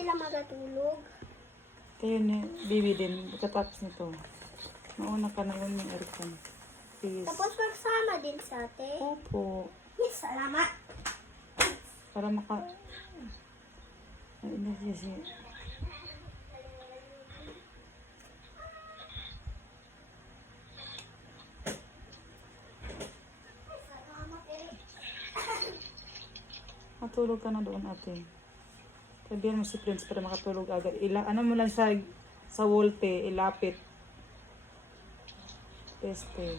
sila magatulog. Kayo ni Bibi din, pagkatapos nito. Mauna ka na lang ng aircon. Please. Tapos magsama din sa ate. Opo. Yes, salamat. Para maka... Ay, hindi kasi... Matulog ka na doon, ate. Sabihan mo si Prince para makatulog agad. Ano mo lang sa wall, te, ilapit. Peste.